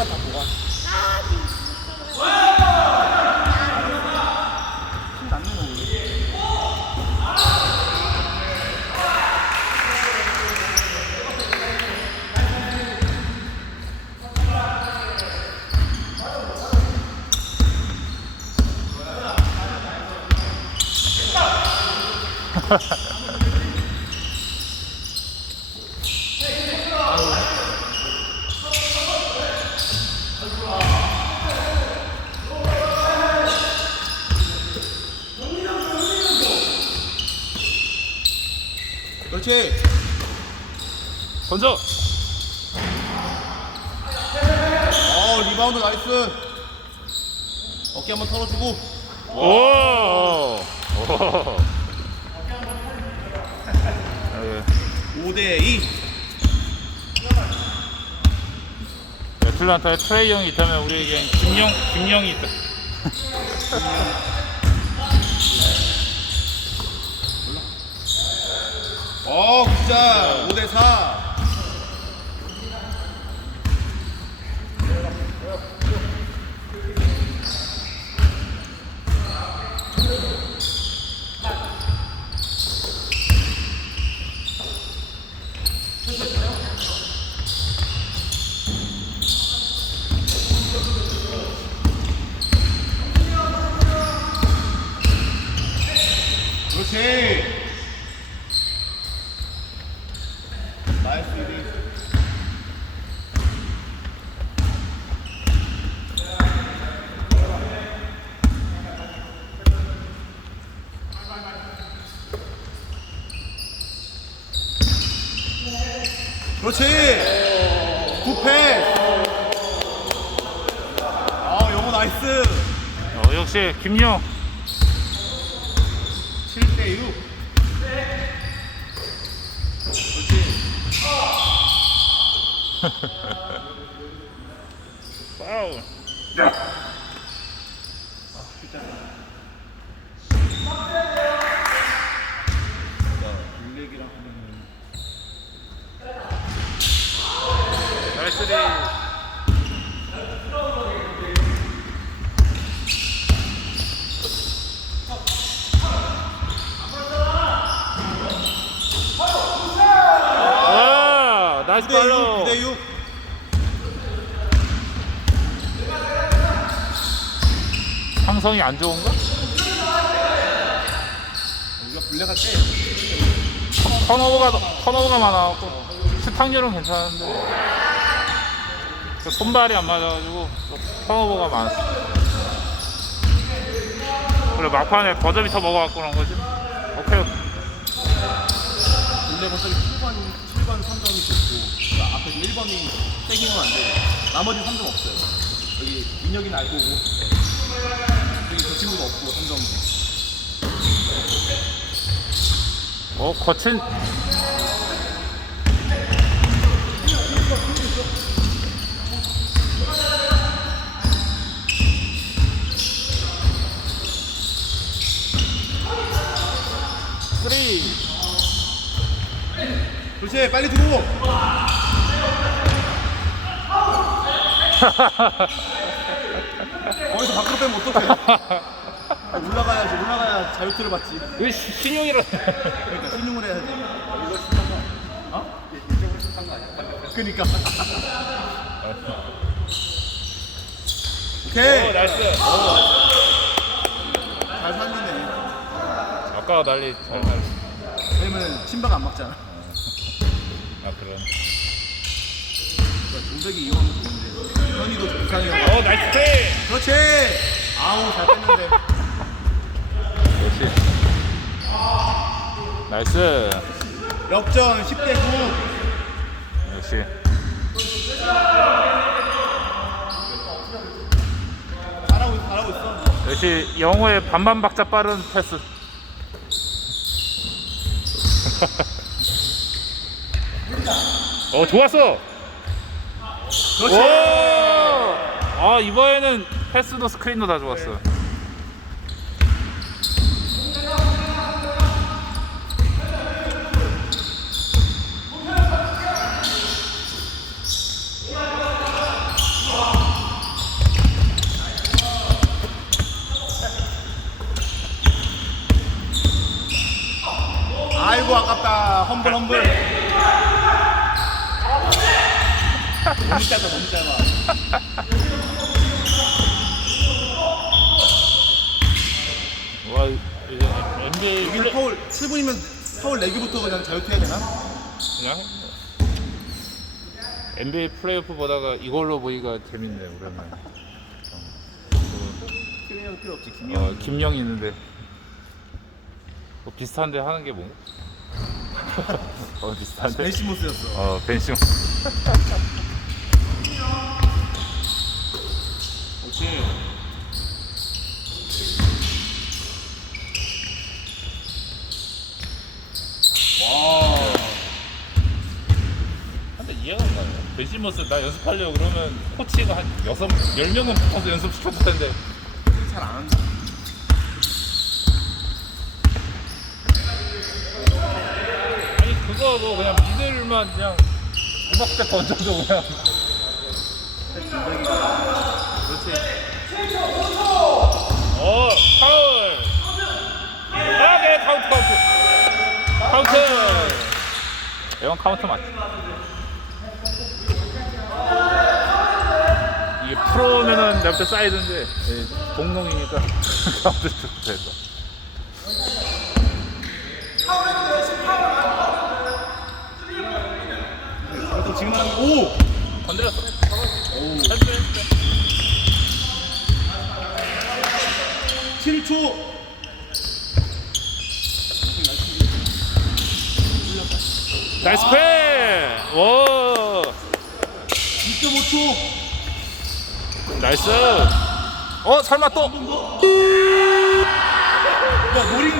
심판 다 보관. 좀 낫는 그렇지. 던져. 어 리바운드 나이스. 어깨 한번 털어주고. 오. 오. 예. 5대 2. 애틀란타에 트레이 형이 있다면 우리에겐 김영 김영이 있다. 어 진짜 5대 4. 그렇지. 나이스 리딩. 그렇지. 굿패. 아, 영호 나이스. 어, 역시 김영. 7대 6. 그렇지. 와우. 블랙이랑 하면 은 나이스리. 와, 나이스 9대 6, 발로. 9대 6. 상성이 안 좋은가? 우리가 블랙 할 때. 턴오버가 턴오버가 많아갖고 슛 확률은 괜찮은데 그 손발이 안 맞아가지고 또 턴오버가 많았어. 그래 막판에 버저비터 먹어갖고 그런 거지. 오케이. 블랙 어차피 7번, 7번 3점이 좋고, 그러니까 앞에 1번이 세깅하면 안 되고, 나머지 3점 없어요. 여기 민혁이는 알고 오고, 여기 저 친구도 없고, 3점. 어 거친. 쓰리. 그렇지, 빨리 들어오! 거기서 밖으로 빼면 어떡해. 아, 올라가야지, 올라가야 자유투를 받지. 왜 시- 신용이라? 그러니까 신용을 해야지. 이거. 어? 그니까. 오케이. 오 나이스. 잘 살리네. 아까 난리 잘 날. 왜냐면 신발 안 막잖아. 아 그런. 조백이 이용하면 좋은데. 현이도 부상이야. 어 나이스 플레이. 그렇지. 아우 잘 뺐는데. 역시. 나이스. 역전 10대 9. 역시. 잘하고 있어. 잘하고 있어. 역시 영호의 반반 박자 빠른 패스. 어 좋았어. 그렇지. 오! 아 이번에는 패스도 스크린도 다 좋았어. 아깝다. 험블 험블. 몸 짧아 몸 짧아. 와 이제 NBA 여기 파울 7분이면 파울 4개부터 그냥 자유투야 되나? 그냥 NBA 플레이오프 보다가 이걸로 보기가 재밌네 오랜만에. 필요 없지 김영. 어, 김영 있는데 뭐 비슷한데 하는 게 뭐? 어 비슷한데? 벤 시몬스였어. 어 벤싱. 그렇지. 와. 근데 이해가 안 가요. 벤시머스 나 연습하려고 그러면 코치가 한 여섯 열 명은 붙어서 연습시켜줄 텐데 잘안 한다. 아니 그거 뭐 그냥 미들만 그냥 음악대 던져도 그냥. 그렇지. 어 파울. 아네 카운트 카운트. 카운트. 이건 카운트 맞지. 이게 프로면은 볼때 사이드인데 예, 공농이니까. 카운트 돼서 또 지금 하는 거- 오. 건드렸어 오. 했어 했어 7초. 나이스 패! 오! 2.5초. 나이스! 어, 설마 또? 야 노린 거야.